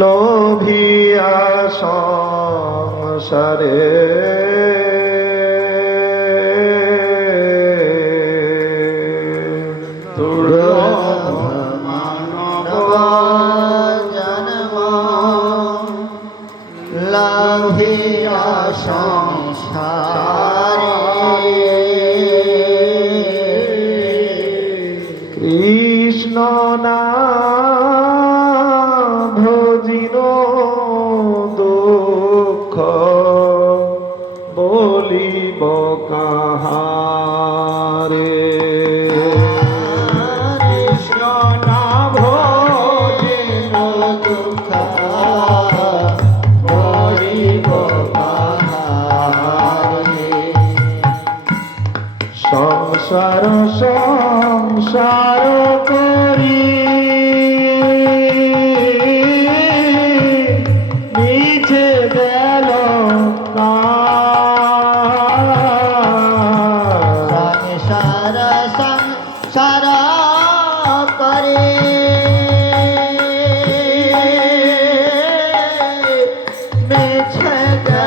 লোভিয়া সংসারে কৃষ্ণ না ভজিন দুঃখ বলিব কাহারে। কৃষ্ণ না ভজিন দুঃখ বলিব সংসার সং আছে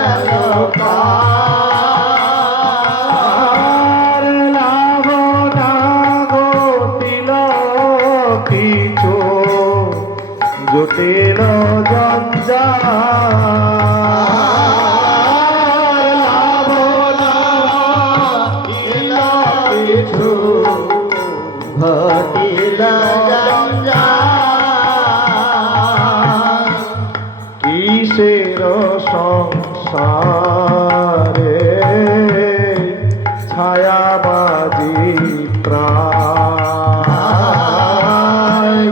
সারে ছায়াবাজি প্রায়।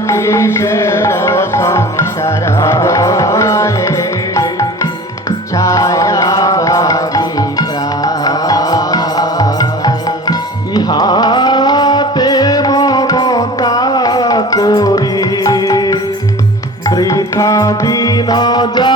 কিসের সংসার ছায়াবাজি প্রায়। ইহাতে মমতা করি বৃথা দিন যা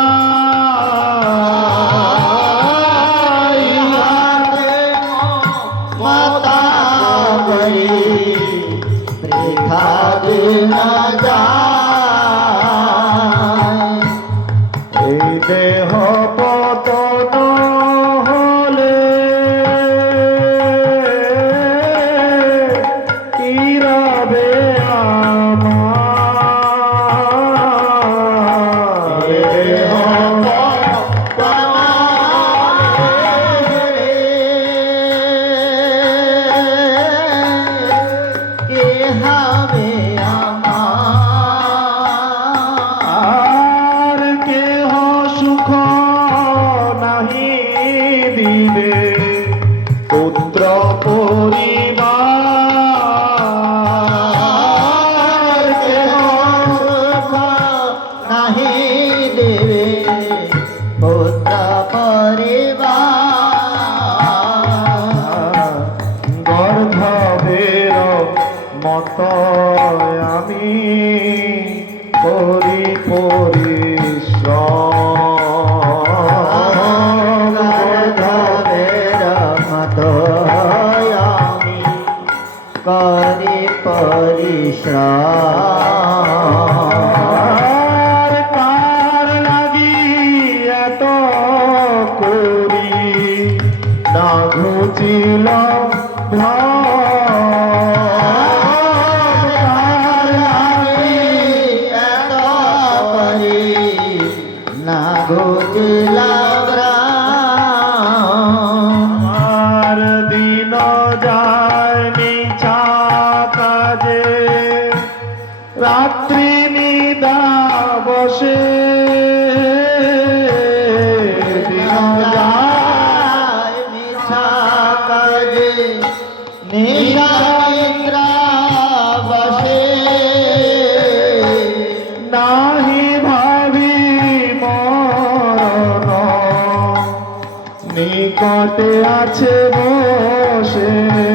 Oh. করবে নিশাইন্দ্রাবাসে নাহি ভাবি মরণ। নিকটে আছে বসে।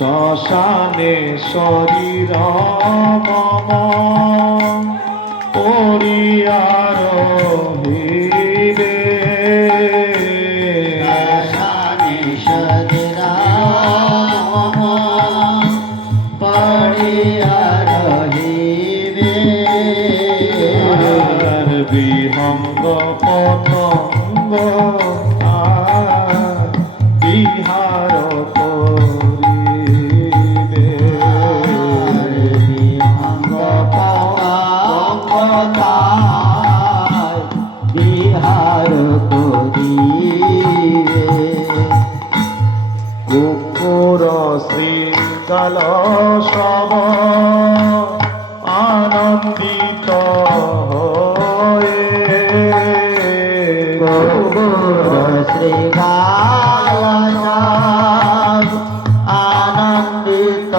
শশানে শরীর মম পড়িয়া গোবর শ্রী আনন্দিত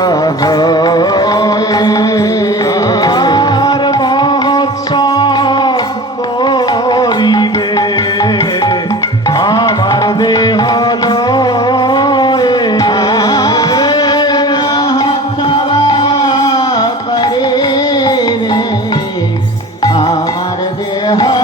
হার মহোৎসব করিবে আমার দেহ আমার দেহ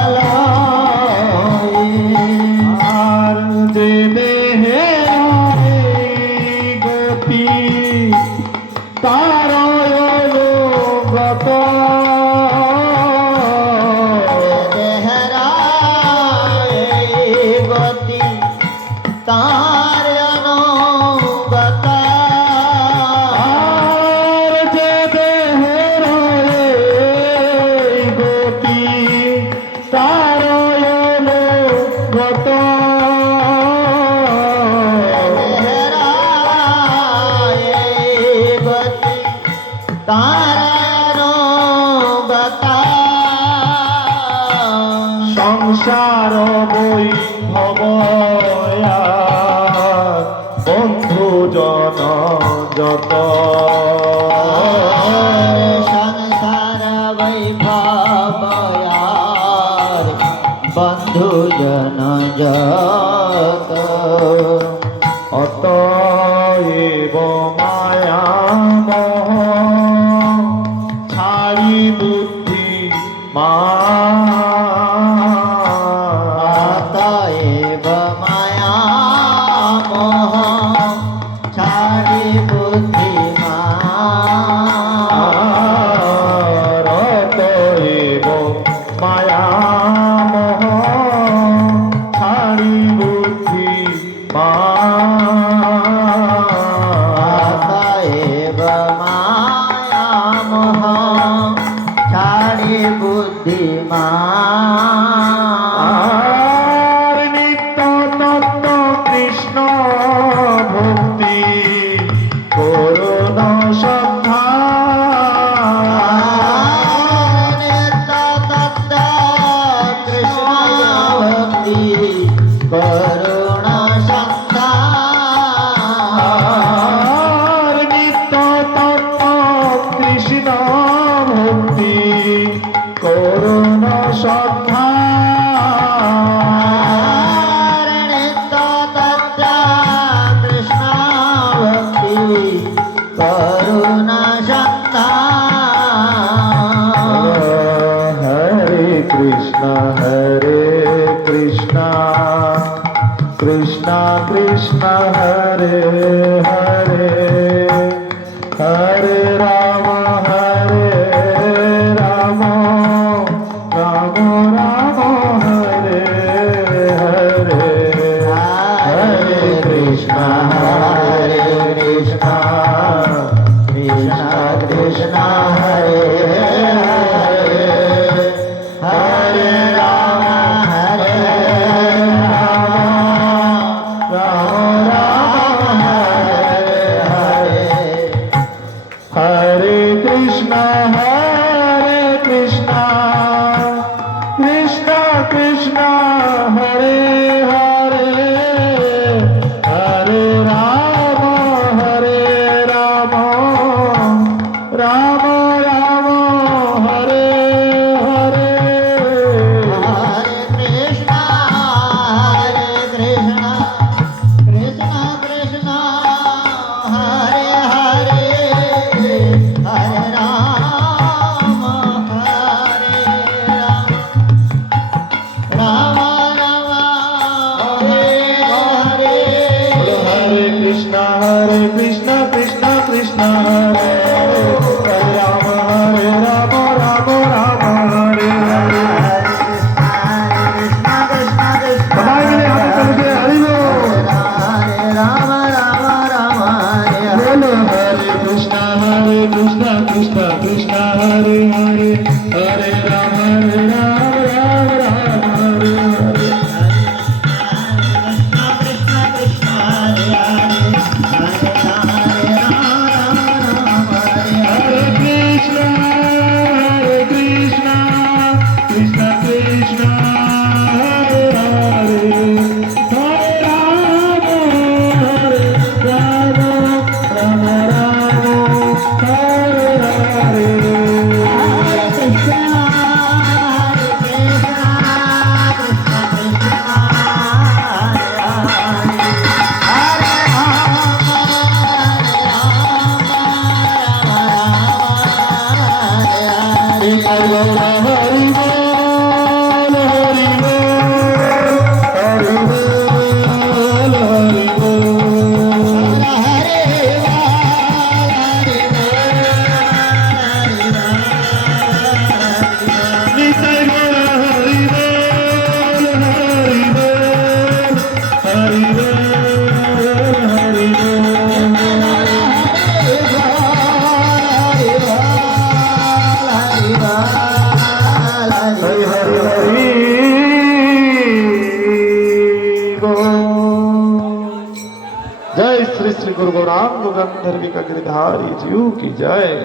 যত। সংসার বৈভব বন্ধু জন যত বুদ্ধিমান। কৃষ্ণ হরে गंधर्वी का गिरधारी जीव की जाए।